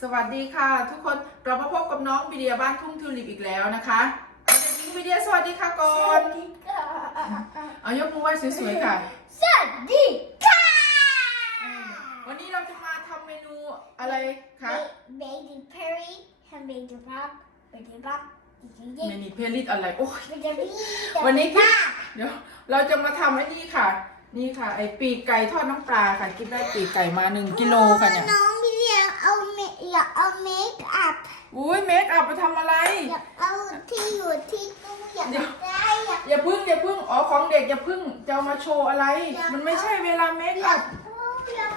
สวัสดีค่ะ ทุกคนเรามาพบกับน้องวิเดียบ้านทุ่งทิวลิปอีกแล้วนะคะเอาเด็กหญิงวิเดียสวัสดีค่ะก่อนเอายกมือไหว้สวยๆค่ะ สวัสดีค่ะวันนี้เราจะมาทำเมนูอะไรคะ เบบี้เพอร์รี่ทำเบบี้พับเบบี้พับอีกทีเมนูเพลิตอะไรโอ้ย เบบี้วันนี้กิ๊บเดี๋ยวเราจะมาทำไอ้นี่ค่ะ นี่ค่ะ ไอปีกไก่ทอดน้ำปลาค่ะ กิ๊บได้ปีกไก่มาหนึ่งกิโลค่ะเนี่ยน้องพี่ เรียเอาเมอยากเอาเมคอัพอุ้ยเมคอัพไปทำอะไร อยากเอาที่อยู่ที่ตู้อยากเดี๋ยวได้อยากอย่าพึ่งอย่าพึ่งอ๋อของเด็กอย่าพึ่งจะเอามาโชว์อะไร มันไม่ใช่เวลาเมคอัพอยาก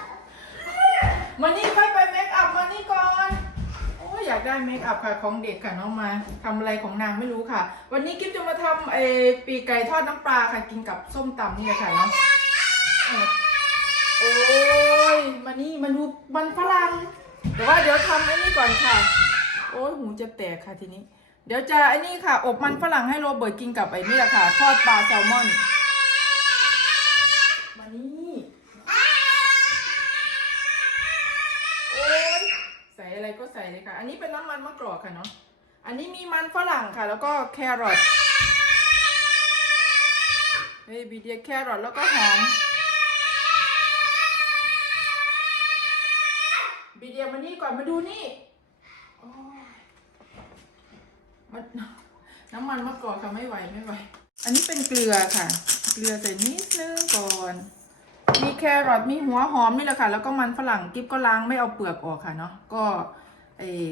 มานี่ค่อยไปเมคอัพมานี่ก่อนโอ้ยอยากได้เมคอัพค่ะของเด็กค่ะน้องมาทำอะไรของนางไม่รู้ค่ะ วันนี้กิ๊บจะมาทำไอปีกไก่ทอดน้ำปลาค่ะกินกับส้มตำนี่แหละค่ะเนาะเออโอ้ยมานี่มาดูมันฝรั่ง แต่ว่าเดี๋ยวทำไอ้นี่ก่อนค่ะ โอ้ยหูจะแตกค่ะทีนี้ เดี๋ยวจะไอ้นี่ค่ะ อบมันฝรั่งให้โรเบิร์ตกินกับไอ้นี่แหละค่ะ ทอดปลาแซลมอน มานี่โอ้ยใส่อะไรก็ใส่เลยค่ะ อันนี้เป็นน้ำมันมะกรอกค่ะเนาะ อันนี้มีมันฝรั่งค่ะ แล้วก็แครอท เฮ้ยบีเดียแครอทแล้วก็หอม ก่อนมาดูนี่มันน้ำมันมะกอกค่ะไม่ไหวไม่ไหว อันนี้เป็นเกลือค่ะ เกลือใส่นิดนึงก่อน มีแครอทมีหัวหอมนี่แหละค่ะ แล้วก็มันฝรั่งกิ๊บก็ล้างไม่เอาเปลือกออกค่ะเนาะก็เออ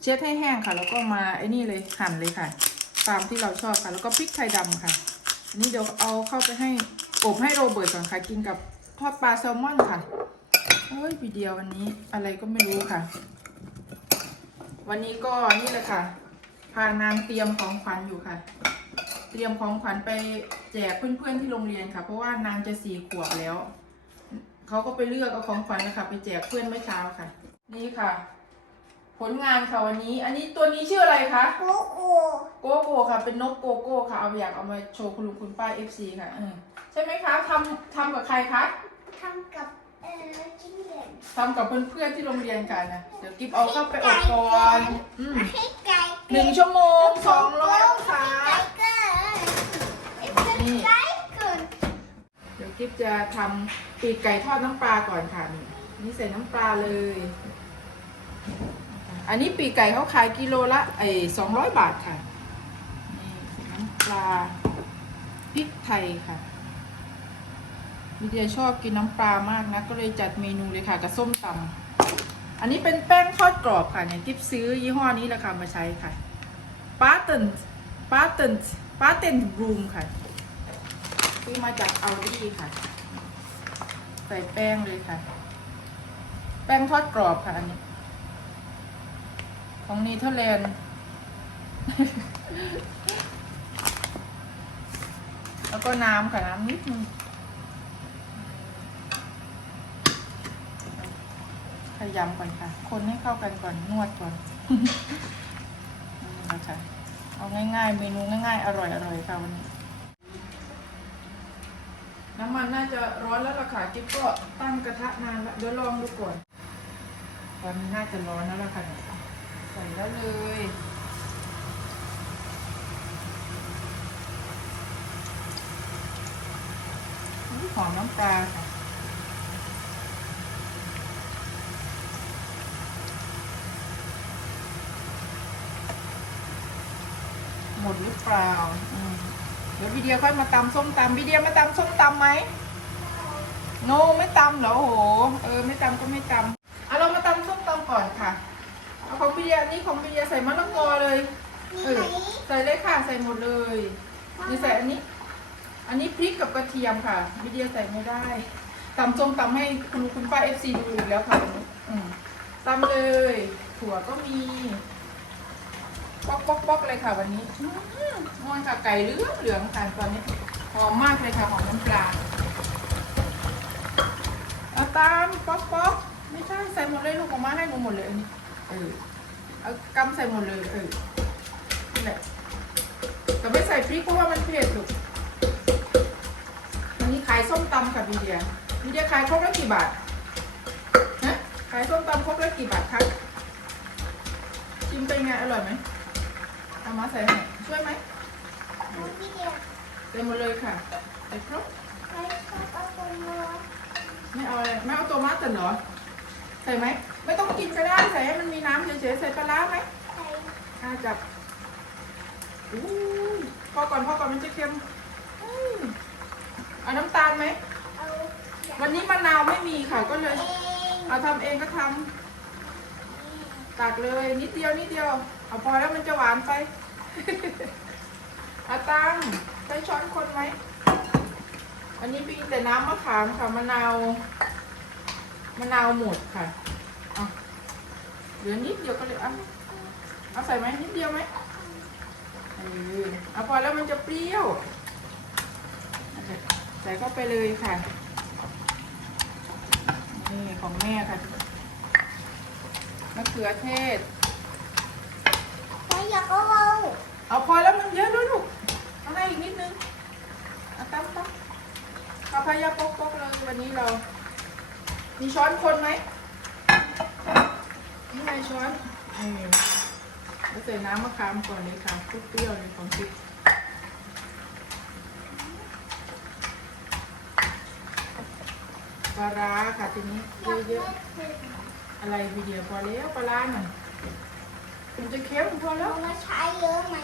เช็ดให้แห้งค่ะ แล้วก็มาไอ้นี่เลยหั่นเลยค่ะ ตามที่เราชอบค่ะ แล้วก็พริกไทยดำค่ะอันนี้เดี๋ยวเอาเข้าไปให้อบให้โรเบิร์ตก่อนค่ะกินกับทอดปลาแซลมอนค่ะ โอ้ยวีเดียววันนี้อะไรก็ไม่รู้ค่ะ วันนี้ก็นี่แหละค่ะ พานางเตรียมของขวัญอยู่ค่ะ เตรียมของขวัญไปแจกเพื่อนๆที่โรงเรียนค่ะ เพราะว่านางจะสี่ขวบแล้ว เขาก็ไปเลือกเอาของขวัญนะคะไปแจกเพื่อนเมื่อเช้าค่ะ นี่ค่ะ ผลงานค่ะวันนี้ อันนี้ตัวนี้ชื่ออะไรคะโอ้โหโกโก้ค่ะ เป็นนกโกโก้ค่ะเอาอยากเอามาโชว์คุณลุงคุณป้าเอฟซีค่ะเออใช่ไหมคะทำทำกับใครคะทำกับ เออจิ้งเหลนทำกับเพื่อนๆที่โรงเรียนกันนะเดี๋ยวกิฟเอาเข้าไปอบก่อนอืมให้ไก่หนึ่งชั่วโมงสองร้อยองศาไก่เกินนี่ไก่เกินเดี๋ยวกิ๊บจะทำปีกไก่ทอดน้ำปลาก่อนค่ะ นี่นี่ใส่น้ำปลาเลย อันนี้ปีกไก่เขาขายกิโลละไอ้สองร้อยบาทค่ะ นี่ใส่น้ำปลาพริกไทยค่ะ วิเดียชอบกินน้ำปลามากนะ ก็เลยจัดเมนูเลยค่ะกับส้มตำอันนี้เป็นแป้งทอดกรอบค่ะเนี่ยกิ๊บซื้อยี่ห้อนี้แหละค่ะมาใช้ค่ะปาเตนปาเตนปาเตนบลูมค่ะซื้อมาจากเอาดีค่ะ ใส่แป้งเลยค่ะ แป้งทอดกรอบค่ะอันนี้ ของนีเธอร์แลนด์แล้วก็น้ำค่ะน้ำนิดนึง ยำก่อนค่ะ คนให้เข้ากันก่อนนวดก่อนนะคะเอาง่ายๆ เมนูง่ายๆ อร่อยๆค่ะวันนี้ น้ำมันน่าจะร้อนแล้วล่ะค่ะจิ๊บก็ตั้งกระทะนานแล้วเดี๋ยวลองดูก่อนตอนนี้น่าจะร้อนแล้วล่ะค่ะใส่แล้วเลยอุ๊ยหอมน้ำปลาค่ะ หมดหรือเปล่าอืมเดี๋ยววิเดียค่อยมาตำส้มตำวิเดียมาตำส้มตำไหมโนไม่ตำเหรอโห เออไม่ตำก็ไม่ตำเอาเรามาตำส้มตำก่อนค่ะเอาของวิเดียอันนี้ของวิเดียใส่มะละกอเลยมีเอไหอมใส่เลยค่ะใส่หมดเลยนี่ใส่อันนี้ อันนี้พริกกับกระเทียมค่ะวิเดียใส่ไม่ได้ตำส้มตำให้คุณคุณป้าเอฟซีดูอีกแล้วค่ะวันนี้อืมตำเลย ถั่วก็มี ป๊อกป๊อกป๊อกเลยค่ะวันนี้อื้อนค่ะไก่เหลืองเหลืองค่ะตอนนี้หอมมากเลยค่ะหอมน้ำปลาเอาตามป๊อกป๊อกไม่ใช่ใส่หมดเลยลูกออกมาให้หนูหมดเลยอันนี้เออเอากำใส่หมดเลยเออนี่แหละแต่ไม่ใส่พริกเพราะว่ามันเผ็ดลูกอันนี้ขายส้มตำค่ะวีเดียวีเดียขายครกละกี่บาทฮะขายส้มตำครกละกี่บาทคะชิมเป็นไงอร่อยไหม เอามาใส่ให้ช่วยไหมน้องพี่เดียวเต็มหมดเลยค่ะใส่ครบไม่ชอบเอาตัวนัวไม่เอาอะไรไม่เอาตัวมาตันเหรอใส่ไหมไม่ต้องกินก็ได้ใส่ให้มันมีน้ำเฉยๆใส่ปลาร้าไหมใส่อ่าจับอู้ยพอก่อนพอก่อนมันจะเค็มอืมเอาน้ำตาลไหมเอาวันนี้มะนาวไม่มีค่ะก็เลยเองเอาทำเองก็ทำตักเลยนิดเดียวนิดเดียว เอาพอแล้วมันจะหวานไปอาตังใช้ช้อนคนไหม อันนี้มีแต่น้ำมะขามค่ะมะนาว มะนาวหมดค่ะเอาเหลือนิดเดียวก็เลยเอาเอาใส่ไหมนิดเดียวไหมเออเอาพอแล้วมันจะเปรี้ยวแหละใส่เข้าไปเลยค่ะ นี่ของแม่ค่ะมะเขือเทศ อยากเอาเอาเอาพอแล้วมันเยอะด้วยลูกเอาให้อีกนิดนึงเอาตั้มตั้มเอาพายาปกปกเลยวันนี้เรา มีช้อนคนไหมนี่ไงช้อนเออแล้วใส่น้ำมะขามก่อนเลยค่ะเปรี้ยวๆเลยของจิ๊บปลาร้าค่ะทีนี้อยากเยอะเล่นๆอะไรวิดีโอพอแล้วปลาร้าหน่อย มันจะเค็มพอแล้เอาวมาใช้เยอะไหม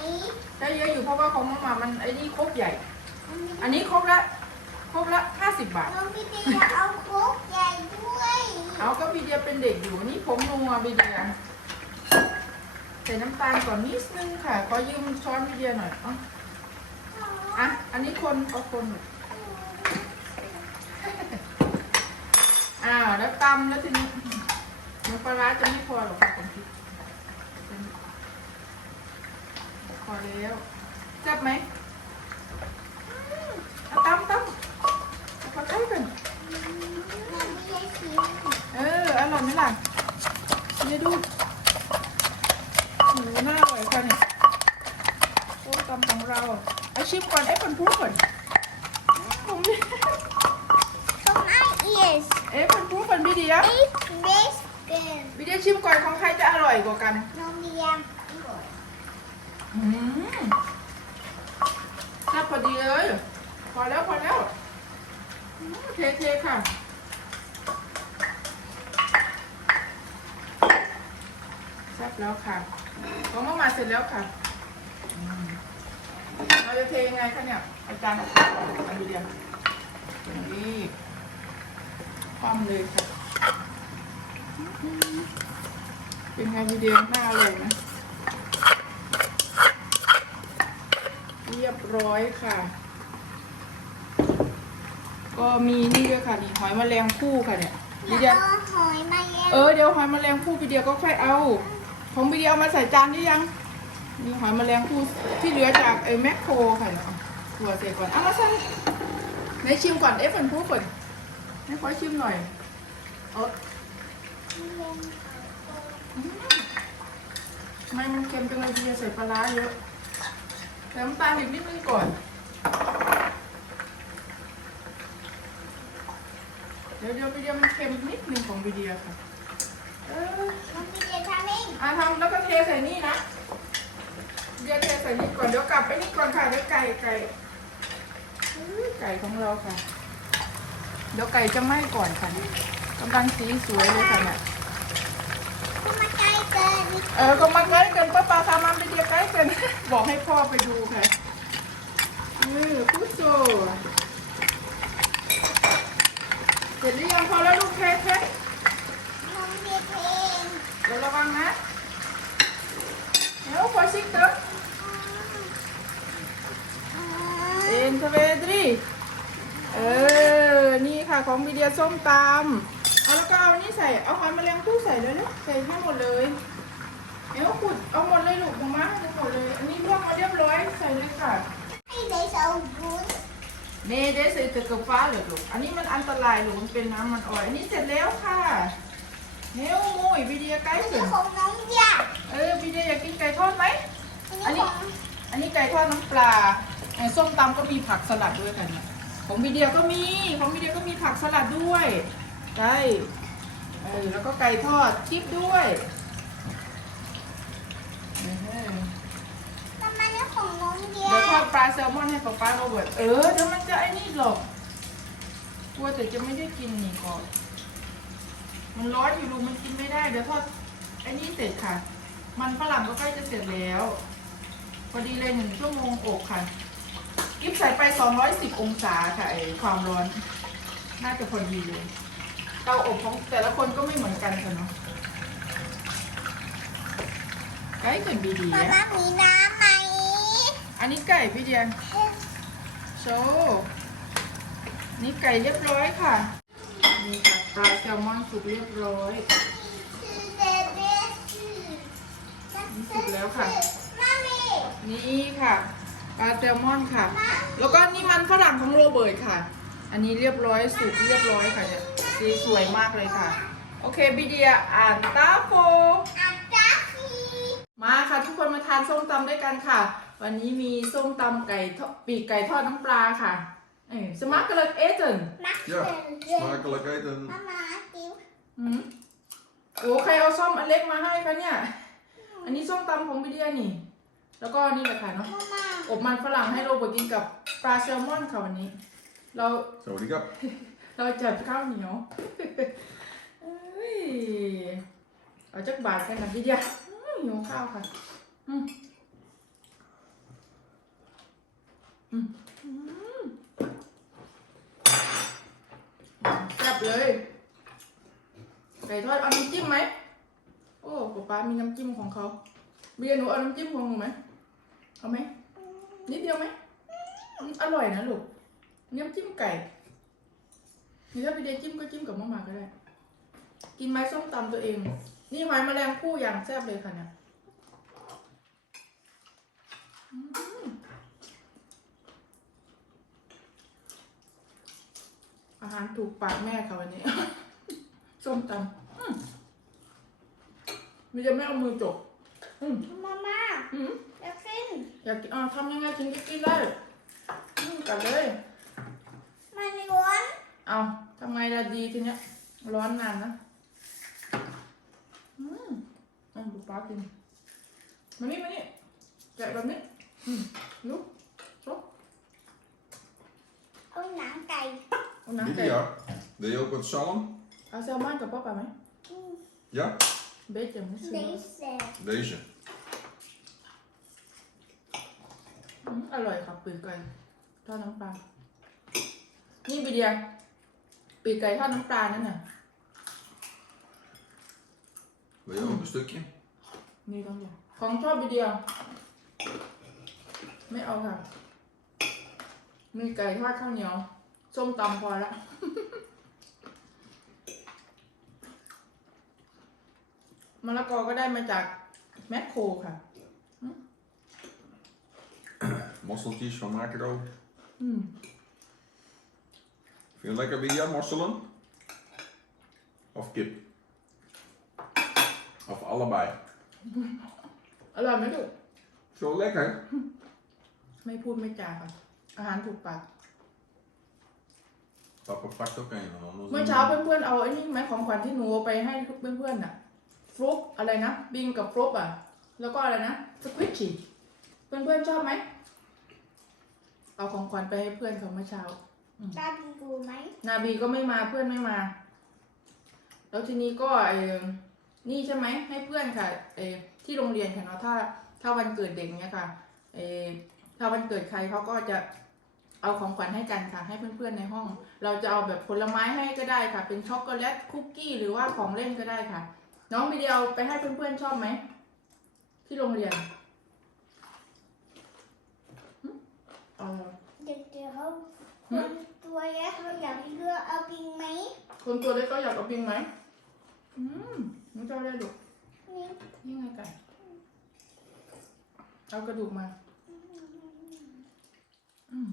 ได้เยอะอยู่เพราะว่าของมาม่ามันไอ้นี่ครกใหญ่ อันนี้อันนี้ครกละครกละห้าสิบบาทน้องพี่เดียวเอาโคกใหญ่ด้วยเอาก็วีเดียเป็นเด็กอยู่นี่ผมนัววีเดียใส่น้ำตาลก่อนนิดนึงค่ะ ขอยืมช้อนวีเดียหน่อยเอะอะ อันนี้คนเอาคนหน่อยอ้าวแล้วตำแล้วทีนี้มันปลาร้าจะไม่พอหรอกค่ะผมคิด พอแล้วจับไหมอืมเอาตำตำเอาปลาไข่กัน น้องพี่เดียวชิม เอออร่อยไหมล่ะนี่ดูหมูน่าอร่อยค่ะเนี่ยส้มตำของเราเอาชิมก่อนไอ้คนพูดก่อนผม ตรงไอเอส เอ้คนพูดก่อนพี่เดีย เอสเบสเกิน พี่เดียชิมก่อนของใครจะอร่อยกว่ากัน น้องพี่เดียว อืมแซ่บพอดีเลย พอแล้วพอแล้วอืมเทเทค่ะ แซ่บแล้วค่ะ ของมามาเสร็จแล้วค่ะอืมเราจะเทยังไงคะเนี่ย อาจารย์อันนี้เดียวนี่ คว่ำเลยค่ะ เป็นไงวิดีโอหน้าเลยนะ เรียบร้อยค่ะ ก็มีนี่ด้วยค่ะนี่หอยแมลงภู่ค่ะเนี่ยวิดีแล้โอวก็หอยมาเยเออเดี๋ยวหอยแมลงภู่วิดีโอก็ค่อยเอา ของวิดีโอเอามาใส่จานได้ยัง มีหอยแมลงภู่ที่เหลือจากไอ้แมคโครค่ะเนาะถั่วเสร็จก่อนเอามาใส่ไหนชิมก่อนเอฟเป็นผู้ก่อน ให้ขอชิมหน่อย เออทำไมมันเค็มจังเลยวิดีโอใส่ปลาร้าเยอะใส่น้ำตาลอีกนิดนึงก่อน เดี๋ยวเดี๋ยววิดีโอมันเค็มนิดนึงของวิดีโอค่ะเออน้องพี่เดียวทำเองอะทำแล้วก็เทใส่นี่นะเดี๋ยวเทใส่นี่ก่อนเดี๋ยวกลับไปนี่ก่อนค่ะเดี๋ยวไก่ไก่อื้อไก่ของเราค่ะ เดี๋ยวไก่จะไหม้ก่อนค่ะกำลังสีสวยเลยค่ะเนี่ยก็มาใกล้เกินเออก็มาใกล้กันป้าปาทำมาไปเดียวใกล้กันบอกให้พ่อไปดูค่ะเออพูดโซเสร็จหรือยังพอแล้วลูกเทเทน้องพี่เทงเดี๋ยวระวังนะเดี๋ยวพอซิกเตอร์เอ็นทเวดรีเออ นี่ค่ะของวิเดียส้มตำเอาแล้วก็เอานี่ใส่เอาหอยแมลงภู่ใส่เลยเนาะใส่ให้หมดเลยเดี๋ยวขุดเอาหมดเลยลูกมาให้หมดเลย อันนี้ลวกมาเรียบร้อยใส่เลยค่ะให้ได้สองบุญเนเดใส่ตะกับฟ้าเลยลูกอันนี้มันอันตรายลูกมันเป็นน้ำมันอ่อยอันนี้เสร็จแล้วค่ะเนี้ยวมุยวิเดียไก่อันเสร็นี้จของน้องยาเออวิเดียอยากกินไก่ทอดไหมอันนี้ของอันนี้ไก่ทอดน้ำปลาไอ้ส้มตำก็มีผักสลัดด้วยกันเนี่ย ของวีเดียก็มีของวีเดียก็มีผักสลัดด้วยใช่แล้วก็ไก่ทอดชิปด้วยทำไมนี่ของน้องเดียเดี๋ยวทอดปลาแซลมอนให้ป๊าป๊าโรเบิร์ตเออเดี๋ยวมันจะไอ้นี่หรอกกลัวแต่จะไม่ได้กินนี่ก่อนมันร้อนอยู่ลูมันกินไม่ได้เดี๋ยวทอดไอ้นี่เสร็จค่ะ มันฝรั่งก็ใกล้จะเสร็จแล้วพอดีเลยหนึ่งชั่วโมงอกค่ะ กิฟใส่ไป 210 องศาค่ะไอความร้อน น่าจะพอดีเลยเตาอบของแต่ละคนก็ไม่เหมือนกันค่ะเนาะไก่กันดีๆมาอะม่ามีน้ำไหมอันนี้ไก่พี่เดียนโชว์นี่ไก่เรียบร้อยค่ะนี่ค่ะปลาแซลมอนสุกเรียบร้อยสุกแล้วค่ะมามีนี่ค่ะ ปลาแซลมอนค่ะ แล้วก็นี่มันฝรั่งของโรเบิร์ตค่ะ อันนี้เรียบร้อยสุกเรียบร้อยค่ะเนี่ยสีสวยมากเลยค่ะ โอเคบิเดียอ่านตาโฟอัตตาฟีมาค่ะทุกคนมาทานส้มตำด้วยกันค่ะ วันนี้มีส้มตำไก่ทอดปีกไก่ทอดน้ำปลาค่ะเออสมาร์กเลกเอเจนมัก Ja, เกิน smakelijk eten. มาม่าติ๋วอืมโอ้ใครเอาส้มอันเล็กมาให้คะเนี่ย อันนี้ส้มตำของบิเดียนี่ แล้วก็นี่แหละค่ะเนาะมาม่าอบมันฝรั่งให้โรเบิร์ตกินกับปลาแซลมอนค่ะวันนี้ เรา Zo, die kap. เราจัดข้าวเหนียวเอ้ยเอาจักบาทกันนะพี่เดียอื้อหิวข้าวค่ะอืมอืมอืมแซ่บเลยไก่ทอดเอาน้ำจิ้มไหมโอ้ป๊าป๊ามีน้ำจิ้มของเขาเบียร์หนูเอาน้ำจิ้มของหนูไหม เอาไหมนิดเดียวไหมอืมอร่อยนะลูกน้ำจิ้มไก่นี่ถ้าไปเดนจิ้มก็จิ้มกับมะม่าก็ได้ กินไม้ส้มตำตัวเอง นี่หอยแมลงผู้อย่างแซ่บเลยค่ะเนี่ยอืมอาหารถูกปากแม่ค่ะวันนี้ ส้มตำอืมมีจะไม่เอามือจกอืมมาม่า อืมเดี๋ยวขึ้นอยากกินอ่าทำยังไงถึงจะกินได้อืมกัดเลยมันร้อนเอาทำไงล่ะดีทีเนี้ยร้อนนานนะอืมเอะดูป้ากินมานี่มานี่แกะแบบนี้อืมลุกลุกเอาหนังไก่เอาน้ำไก่ Lydia, wil je ook wat zalm? เอาแซลมอนกับป้าป่าไหมอืม Ja, เบสจะไม่ซื้อเดซเซ่ deze. อืมอร่อยค่ะปีกไก่ทอดน้ำปลา นี่บีเดียปีกไก่ทอดน้ำปลานั่นน่ะ Wil je ook een stukje? นี่ต้องอย่างของชอบบีเดียไม่เอาค่ะ มีไก่ทอดข้าวเหนียว ส้มตำพอละ มะละกอก็ได้มาจากแมคโครค่ะ Mosseltjes van Macro. อืม Vind je het lekker, Lydia, mosselen? Of kip? Of allebei? อร่อยไหมลูก Zo lekker. ไม่พูดไม่จาค่ะ อาหารถูกปาก Papa pakt ook een, want anders... เมื่อเช้าเพื่อนๆเอาไอ้นี่ไหมของขวัญที่หนูเอาไปให้เพื่อนๆน่ะฟลุปอะไรนะ บิงกับฟลุปอะ แล้วก็อะไรนะสควิชชี่เพื่อนๆชอบไหม เอาของขวัญไปให้เพื่อนเขาเมื่อเช้า ตาดีกูไหมนาบีก็ไม่มาเพื่อนไม่มา แล้วทีนี้ก็เออนี่ใช่ไหมให้เพื่อนค่ะเออที่โรงเรียนค่ะเนาะถ้า ถ้าวันเกิดเด็กเนี้ยค่ะเออถ้าวันเกิดใครเขาก็จะเอาของขวัญให้กันค่ะ ให้เพื่อนๆในห้อง เราจะเอาแบบผลไม้ให้ก็ได้ค่ะ เป็นช็อกโกแลตคุกกี้หรือว่าของเล่นก็ได้ค่ะ น้องวิดีโอไปให้เพื่อนๆชอบไหมที่โรงเรียนหึ เอาเหรอเด็กเดี๋ยวคนตัวเล็กเราอยากเลือกเอาปิงไหมคนตัวเล็กก็อยากเอาปิงไหมอืมน้องเจ้าได้ดูกนี่นี่ไงไก่เอากระดูกมา อืม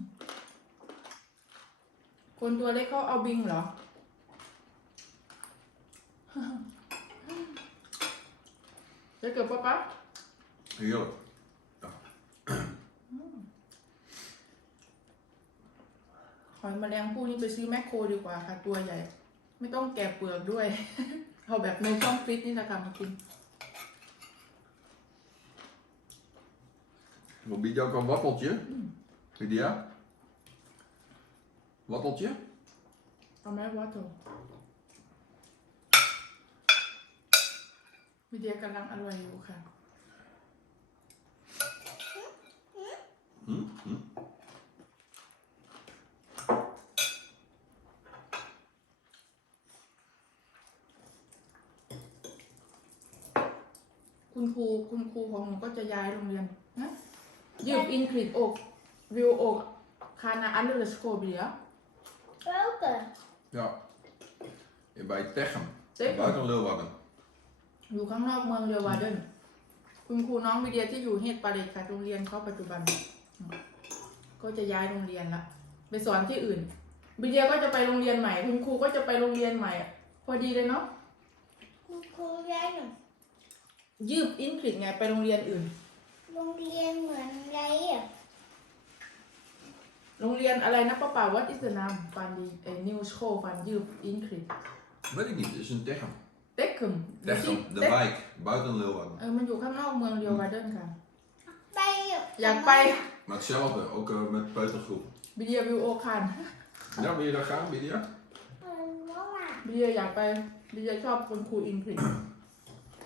คนตัวเล็กเขาเอาบิงเหรอ จะเกิดปะปะ Heerlijk. หอยแมลงภู่นี่ไปซื้อแมคโครดีกว่าค่ะ ตัวใหญ่ ไม่ต้องแกะเปลือกด้วย เอาแบบในช่องฟรีซนี่แหละค่ะมากิน Wil Lydia ook een wappeltje? Lydia? Watteltje? เอาไหมวอเตอร์วิเดียกำลังอร่อยอยู่ค่ะ Hm? Hm? คุณครูคุณครูของหนูก็จะย้ายโรงเรียนนะยืมอินคริดโอกวิวโอกคานาอันเดอร์สโคเบีย Welke? Ja. Bij Techem. Techem. Buiten Leeuwarden. อยู่ข้างนอกเมืองเรวาเดนคุณครูน้องวิเดียที่อยู่เฮดปาเลตค่ะโรงเรียนเขาปัจจุบันอืมก็จะย้ายโรงเรียนละไปสอนที่อื่นวิเดียก็จะไปโรงเรียนใหม่ คุณครูก็จะไปโรงเรียนใหม่ พอดีเลยเนาะคุณครูเรี ยนยืมอินคริดไงไปโรงเรียนอื่น โรงเรียนเหมือนไรอะโรงเรียนอะไรนะป้าป่า what is the name ฟันดีเอ่อ new school ฟันยืมอินคริด Weet ik niet, het is een Techem. เต็กคึม Techem, de wijk. Buiten Leeuwarden. เออมันอยู่ข้างนอกเมืองเรวาเดนค่ะ ไปอยากไป Maar hetzelfde, ook eh, met peutergroep. วิเดียวิวโอคาน Ja, wil je daar gaan, Lydia? เออเมื่อวานวิเดียอยากไปวิเดียชอบคุณครูอินคริด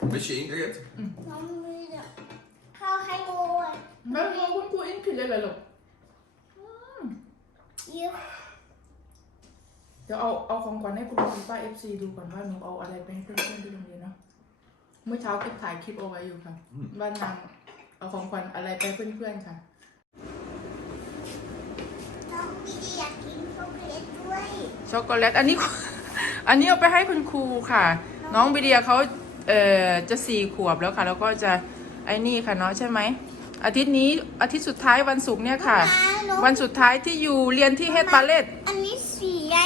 Mis je Ingrid? น้องมือเนี่ยเข้าให้ดูอะแล้วคุณครูอินคริดเลยเหรอลูกยืมเดี๋ยวเอาเอาของขวัญให้คุณครูป้าเอฟซีดูก่อนว่าหนูเอาอะไรไปให้เพื่อนๆที่โรงเรียนเนาะ เมื่อเช้าคลิปถ่ายคลิปเอาไว้อยู่ค่ะว่านางเอาของขวัญอะไรไปให้เพื่อนๆค่ะน้องมีอยากกินช็อกโกแลตด้วย ช็อกโกแลตอันนี้ อันนี้เอาไปให้คุณครูค่ะ น้องบิเดียเขา เอ่อจะสี่ขวบแล้วค่ะ แล้วก็จะไอ้นี่ค่ะเนาะใช่ไหมอาทิตย์นี้อาทิตย์สุดท้ายวันศุกร์เนี่ยค่ะน้องวันสุดท้ายที่อยู่เรียนที่เฮดบาเลตอันนี้สีอะไร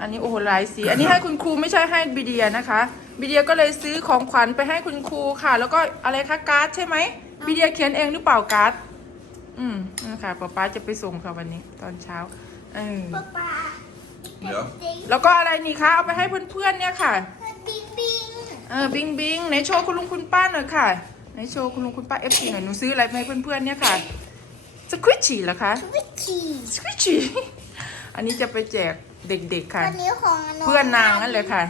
อันนี้โอ้โหหลายสี อันนี้ให้คุณครูไม่ใช่ให้บิเดียนะคะบิเดียก็เลยซื้อของขวัญไปให้คุณครูค่ะ แล้วก็อะไรคะการ์ดใช่ไหมบิเดียเขียนเองหรือเปล่าการ์ดอืมนี่ค่ะป๊าป๊าจะไปส่งค่ะวันนี้ตอนเช้าเออป๊าป๊า Ja. แล้วก็อะไรนี่คะเอาไปให้เพื่อนๆเนี่ยค่ะบิงบิง เออบิงบิงไหนโชว์คุณลุงคุณป้าหน่อยค่ะไหนโชว์คุณลุงคุณป้าเอฟซีหน่อยหนูซื้ออะไรมาให้เพื่อนๆเนี่ยค่ะสควิชชี่เหรอคะวิชีสควิชชี่อันนี้จะไปแจกเด็กๆค่ะวันนี้ของน้องเพื่อนนางนั่นเลยค่ะ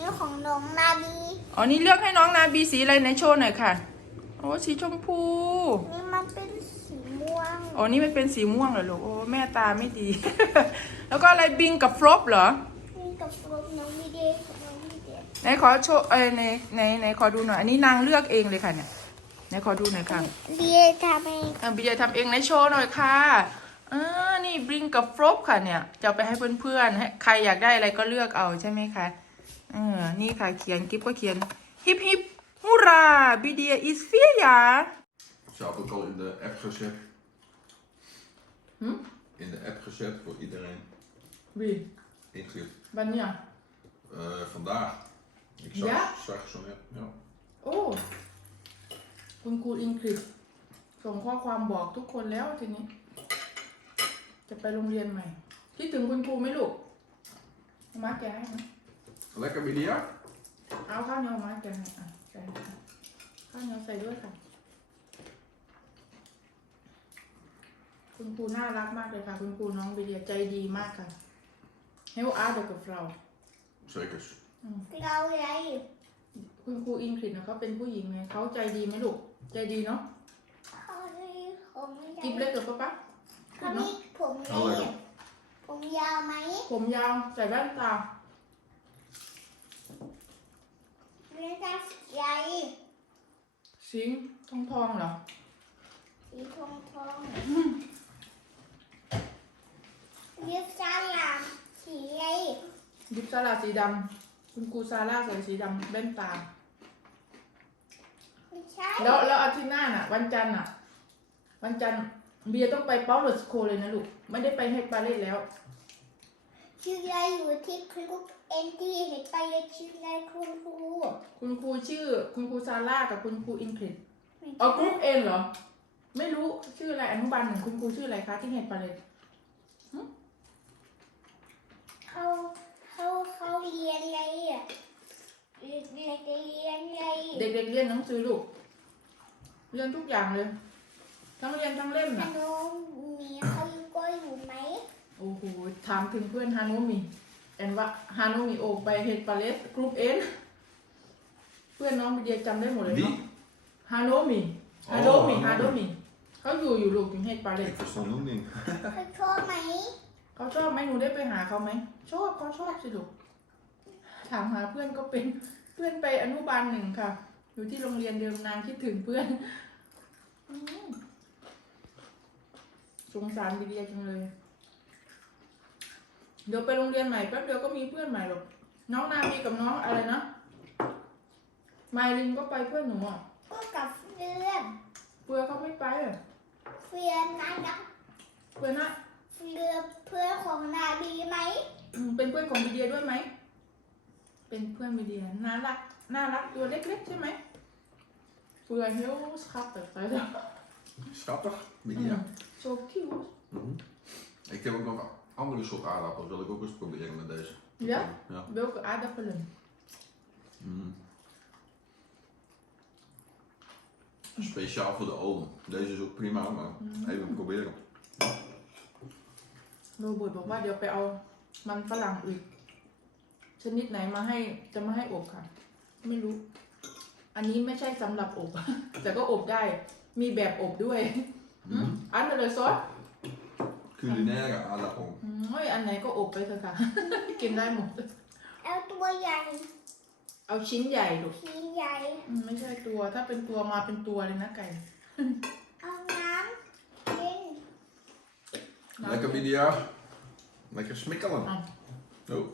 นี่ของน้องนาบีอ๋อนี่เลือกให้น้องนาบีสีอะไรไหนโชว์หน่อยค่ะโอ้สีชมพู นี่มันเป็นสีม่วงอ๋อนี่มันเป็นสีม่วงเหรอลูกโอ้แม่ตาไม่ดี แล้วก็อะไรบิงกับฟลอปเหรอนี่กับรถน้องวิเดย์กับน้องวิเดย์ ไหนขอโชว์เอ้ยไหนไหนไหนขอดูหน่อย อันนี้นางเลือกเองเลยค่ะเนี่ยไหนขอดูหน่อยค่ะเดียทำเองอะบีเดียทำเองในโชว์หน่อยค่ะอ่านี่บริงกับฟลอปค่ะเนี่ยจะเอาไปให้เพื่อนๆให้ใครอยากได้อะไรก็เลือกเอาใช่ไหมคะเออนี่ค่ะเขียนกิ๊บก็เขียนฮิปฮิปฮูราบีเดีย is เฟียยา Ze had ook al in de app gezet. Hm? In de app gezet voor iedereen. วี Ingrid. วันเนี้ย Eh, vandaag. Ik zag, Ja? zag zo'n app. Ja. โอ้ คุณครูอิงกฤษส่งข้อความบอกทุกคนแล้วทีนี้ จะไปโรงเรียนใหม่คิดถึงคุณครูไหมลูกเอามาแกะให้ไหม Lekker Lydia? เอาข้าวเหนียวมาแกะให้อะใส่ให้ค่ะข้าวเหนียวใส่ด้วยค่ะ คุณครูน่ารักมากเลยค่ะ คุณครูน้องวิเดียใจดีมากค่ะเฮลอาร์เดกับเรา Zeker. เราอะไรคุณครูอิงกฤษนะเขาเป็นผู้หญิงไงเขาใจดีไหมลูก ใจดีเนาะเขามีผมยาวกิบเล็กกับป๊าป๊าเขามีผมยาเอาวเลยผมยาวไหม ผมยาวใส่แว่นตาเรียกสีอะไรสีทองทองๆเหรอ สีทองทองเรียกซาลามสีอะไรยิบซาร่าสีดำ คุณครูซาร่าใส่สีดำแว่นตา ไม่ใช่แล้วแล้วอาทิตย์หน้าน่ะ วันจันทร์น่ะ วันจันทร์เบียร์ต้องไปเป้าเลสโคเลยนะลูก ไม่ได้ไปเฮดบาเล่แล้ว ชื่ออะไรอยู่ที่คลุกเอ็นที่เห็นไปชื่ออะไรคุณครูคุณครูชื่อ คุณครูซาร่ากับคุณครูอิงคริดอ๋อกรุ๊ปเอ็นเหรอ ไม่รู้ชื่ออะไรอนุบาลหนึ่งคุณครูชื่ออะไรคะที่เฮดบาเล่เขา เขาเขาเรียนอะไรอะเด็กเรียนอะไรเด็กๆเรียนหนังสือลูก เรียนทุกอย่างเลย ทั้งเรียนทั้งเล่นขน่ะ นมมีเขาก็อยู่ไหมโอ้โห ถามถึงเพื่อนฮานุมิแอนว่าฮานุมิโอไปเฮดปาเลสกรุ๊ปเอ็นเพื่อนน้องเดียจำได้หมดเลย Wie? เนาะฮานุมิฮานุมิฮานุมิเขาอยู่อยู่ลูกอยู่เฮดปาเลส Ik verstond ook niet. เขาชอบไหม เขาชอบไหมหนูได้ไปหาเขาไหมชอบเขาชอบสิลูกถามหาเพื่อนก็เป็นเพื่อนไปอนุบาลหนึ่งค่ะ อยู่ที่โรงเรียนเดิมนางคิดถึงเพื่อนอืมสงสารดีเดียจังเลย เดี๋ยวไปโรงเรียนใหม่แป๊บเดียวก็มีเพื่อนใหม่หรอกน้องนามีกับน้องอะไรนะไมลินก็ไปเพื่อนหนูอะก็กับเพื่อนเพื่อเขาไม่ไปอะเพื่อนนาดักเพื่อนนะ เพื่อนเพื่อนของนาดีไหม อืมเป็นเพื่อนของดีเดียด้วยไหมเป็นเพื่อนดีเดียน่ารักน่ารักตัวเล็กๆใช่ไหมเพื่อนเฮลสครับแต่ไปแล้ว Schattig. Lydia. so cute Mhm. Ik heb ook nog andere soort aardappels. Wil ik ook eens proberen met deze. Ja? Ja. welke aardappelen Mm. Speciaal voor de oven. Deze is ook prima, maar even proberen. โรเบิร์ตบอกว่าเดี๋ยวไปเอามันฝรั่งอีก ชนิดไหนมาให้จะมาให้อบค่ะ ไม่รู้ อันนี้ไม่ใช่สำหรับอบ แต่ก็อบได้ มีแบบอบด้วย Mm. อันเลยซอส Culinaire aardappel. อืมเฮ้ยอันไหนก็อบไปเถอะค่ะ กินได้หมด เอาตัวใหญ่เอาชิ้นใหญ่ลูกชิ้นใหญ่ อืมไม่ใช่ตัว ถ้าเป็นตัวมาเป็นตัวเลยนะไก่ เอาน้ำกิน Lekker Lydia. Lekker smikkelen. Ah. Oh.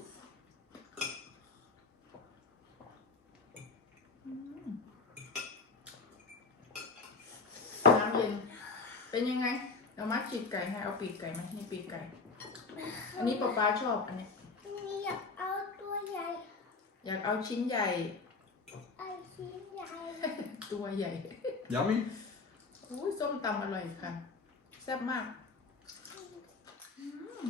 น้ำเย็น เป็นยังไงเอามาฉีกไก่ให้ เอาปีกไก่ไหมนี่ปีกไก่ อันนี้ป๊าป๊าชอบอันนี้ นี่อยากเอาตัวใหญ่อยากเอาชิ้นใหญ่ ไอ้ชิ้นใหญ่ตัวใหญ่ Yummy? อุ้ยส้มตำอร่อยค่ะ แซ่บมากอืม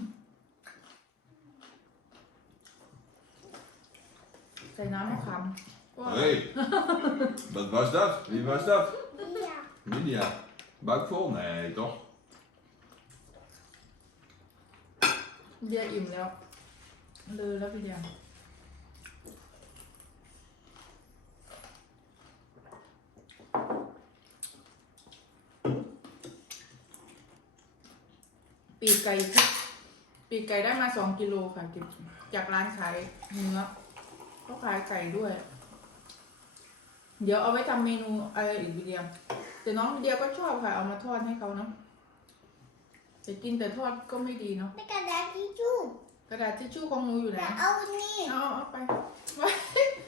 ใส่น้ำมะขามก็ Hey. Wat was dat? Wie was dat? นี่อยาก Lydia. Buik vol? Nee, toch? เดียอิ่มแล้ว เลยแล้วพี่เดียปีกไก่ที่ปีกไก่ได้มาสองกิโลค่ะเก็บจากร้านขายเนื้อ ก็ขายไก่ด้วย เดี๋ยวเอาไว้ทำเมนูอะไรอีกวิเดียแต่น้องวิเดียก็ชอบค่ะ เอามาทอดให้เขาเนาะแต่กินแต่ทอดก็ไม่ดีเนาะไม่กระดาษทิชชู่กระดาษทิชชู่ของหนูอยู่ไหอนยากเอานี่เอาเอาไป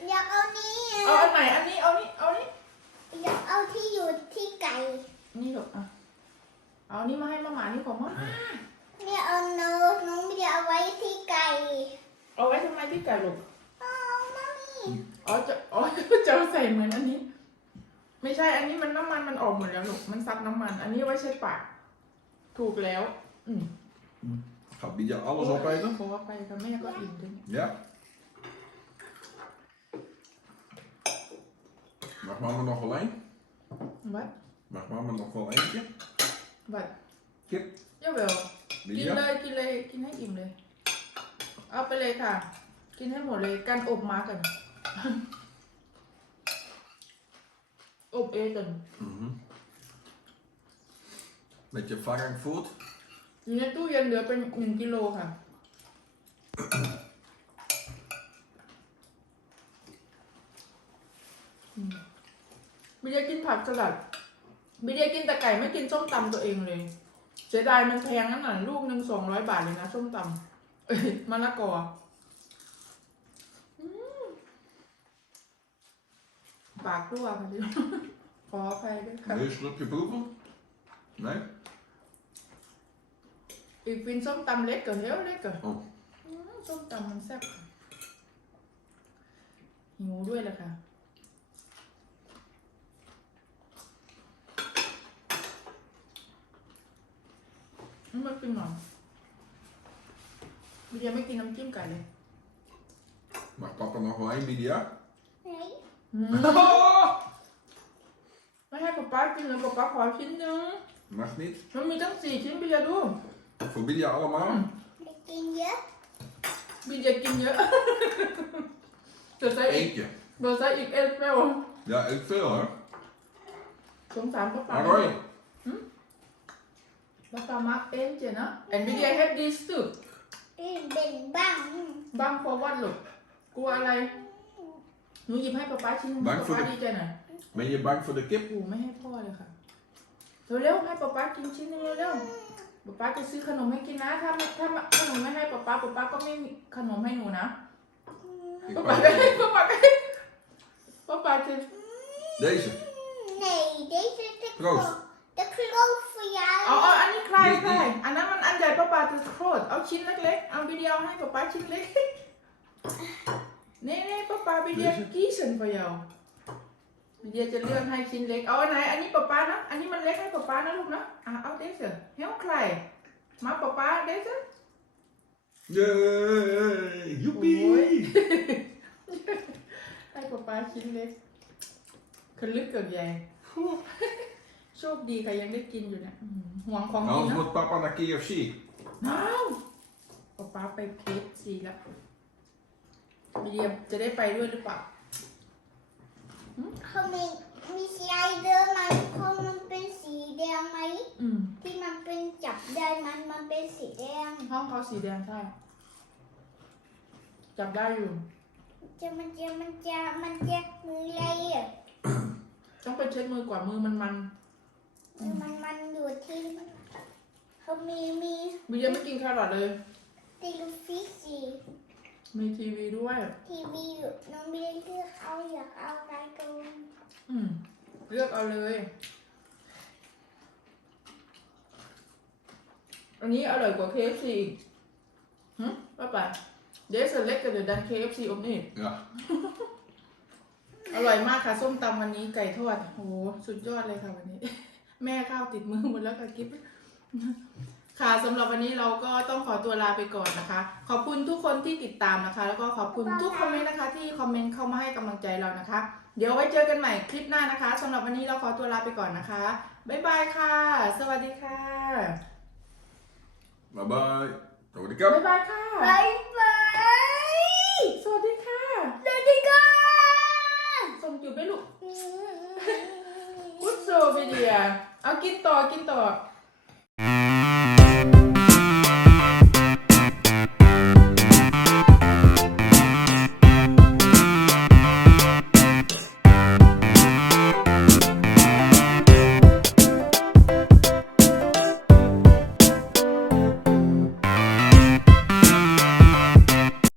อยากเอานี่เอาอันไหนอันนี้เอานี่เอานี่อยากเอาที่อยู่ที่ไก่นี่หรอกอะเอานี่มาให้มาหมานี่ของมาม่าเนี่ยเอาเนอน้องไม่ได้เอาไว้ที่ไก่ เอาไว้ทำไมพี่ไก่หรอกเอามามี่ อ๋อจะอ๋อจะเอาใส่เหมือนอันนี้ ไม่ใช่ อันนี้มันน้ำมันมันออกหมดแล้วหรอกมันซับน้ำมัน อันนี้ไว้ใช้ปาก ถูกแล้ว อืม Gaat Lydia alles opeten? ขอไปค่ะแม่ก็อิ่มด้วย Ja. Mag mama nog wel één? วัด Mag mama nog wel eentje? วัด Kip. เยอะเวลกิน Lydia? เลยกินเลยกินให้อิ่มเลย เอาไปเลยค่ะ กินให้หมดเลยการอบมากันอบ เอกัน Mhm. Beetje varkensvoet. อยู่ในตู้เย็นเหลือเป็นหนึ่งกิโลค่ะอืมบิเดียกินผักสลัดบิเดียกินแต่ไก่ไม่กินส้มตำตัวเองเลย เสียดายมันแพงนั่นน่ะลูกหนึ่งสองร้อยบาทเลยนะส้มตำเอ้ยมะละกออื ปากรั่วค่ะพี่ขออภัยด้วยค่ะ Wil je een slokje proeven? Nee? อีกเป็นส้มตำเล็กกับเฮลเล็กกับอ๋อ ส้มตำมันแซ่บค่ะหิวด้วยแหละค่ะนี่มันเป็นหนอนวิเดียไม่กินน้ำจิ้มไก่เลย Mag papa nog wel één, Lydia? ไหน ไม่ให้ป๊าป๊ากินเลยป๊าป๊าขอชิ้นนึง Mag niet. มันมีตั้งสี่ชิ้นวิเดียดู Voor Bidia allemaal? ได้กินเยอะบินจะกินเยอะจะใส่อีก Eentje. เบอร์ใส่อีกเอสเปล Ja, eet veel hoor. สงสารป้าป๋า Arroy. ป้าป๋ามักเอ็นเจนะ and we have this too นี่เป็นบ้างบัง for what ลูกกลัวอะไรห นูหยิบให้ป้าป๋าชิ้นหนึงบังป้า for ป๋า the- ดีใจหน่อย Ben je bang voor de kip? ปู่ไม่ให้พ่อเลยค่ะ เร็วๆให้ป้าป๋ากินชิ้นหนึงเร็วๆป้าป๋าจะซื้อขนมให้กินนะ ถ้าไม่ถ้าขนมไม่ให้ป้าป๋าป้าป๋าก็ไม่มีขนมให้หนูนะ Ik ป้าป๋า pak ก็ให้ป้าป๋าก็ให้ป้าป๋าจะ deze. Nee, deze is te Proost. groot. Te groot voor jou. เอาเอาอันนี้ใครนี่ใครอันนั้นมันอันใหญ่ป้าป๋าจะโคตรเอาชิ้นเล็กๆ เอาวิดีโอให้ป้าป๋าชิ้นเล็ก นี่นี่ป้าป๋าวิดีโอกี่ชิ้นพอยาววิดีโอจะเลือกให้ชิ้นเล็ก เอาอันไหน อันนี้ป้าป๋านะ อันนี้มันเล็กให้ป้าป๋านะลูกนะ อะเอาเดซเฮ้ยใคร มาป้าป๋าเดซ Yay! Joepie! Mooi. ให้ป้าป๋าชิ้นเล็กคือลึกเกินใหญ่โชคดีค่ะยังได้กินอยู่เนี่ยอืมห่วงของกิน Anders นะ moet papa naar KFC. น้าวป๊าป๊าไปเคสซีแล้ว มีเดียมจะได้ไปด้วยหรือเปล่าเขามีมีสไลเดอร์ไหมเขามันเป็นสีแดงไหม อืมที่มันเป็นจับได้มันมันเป็นสีแดงห้องเขาสีแดงใช่จับได้อยู่ จะมันจะมันจะมันจะมืออะไรอะต้องไปเช็ดมือก่อนมือมันมันมันมันอยู่ที่เขามีมีมีเดียมไม่กินแครอทเลยตีลูฟิสี มีทีวีด้วย ทีวีอยู่น้องมีเลือกเอาอยากเอาอะไรกันอืม เลือกเอาเลย อันนี้อร่อยกว่า KFC อีกหึป้าป๋าเดซเล็กกับเดดัน KFC อมนี่ Ja. อร่อยมากค่ะ ส้มตำวันนี้ไก่ทอด โอ้โห สุดยอดเลยค่ะวันนี้ แม่ข้าวติดมือหมดแล้วค่ะกิ๊บ ค่ะสำหรับวันนี้เราก็ต้องขอตัวลาไปก่อนนะคะ ขอบคุณทุกคนที่ติดตามนะคะ แล้วก็ขอบคุณทุกคอมเมนต์นะคะ ที่คอมเมนต์เข้ามาให้กำลังใจเรานะคะ เดี๋ยวไว้เจอกันใหม่คลิปหน้านะคะสำหรับวันนี้เราขอตัวลาไปก่อนนะคะบ๊ายบายค่ะ สวัสดีค่ะ Bye bye. Door de kap. บ๊ายบายค่ะ บายบายสวัสดีค่ะสวัสดีค่ะส่งจูบไปลูกพุทโซไปเดียเอากินต่อกินต่อ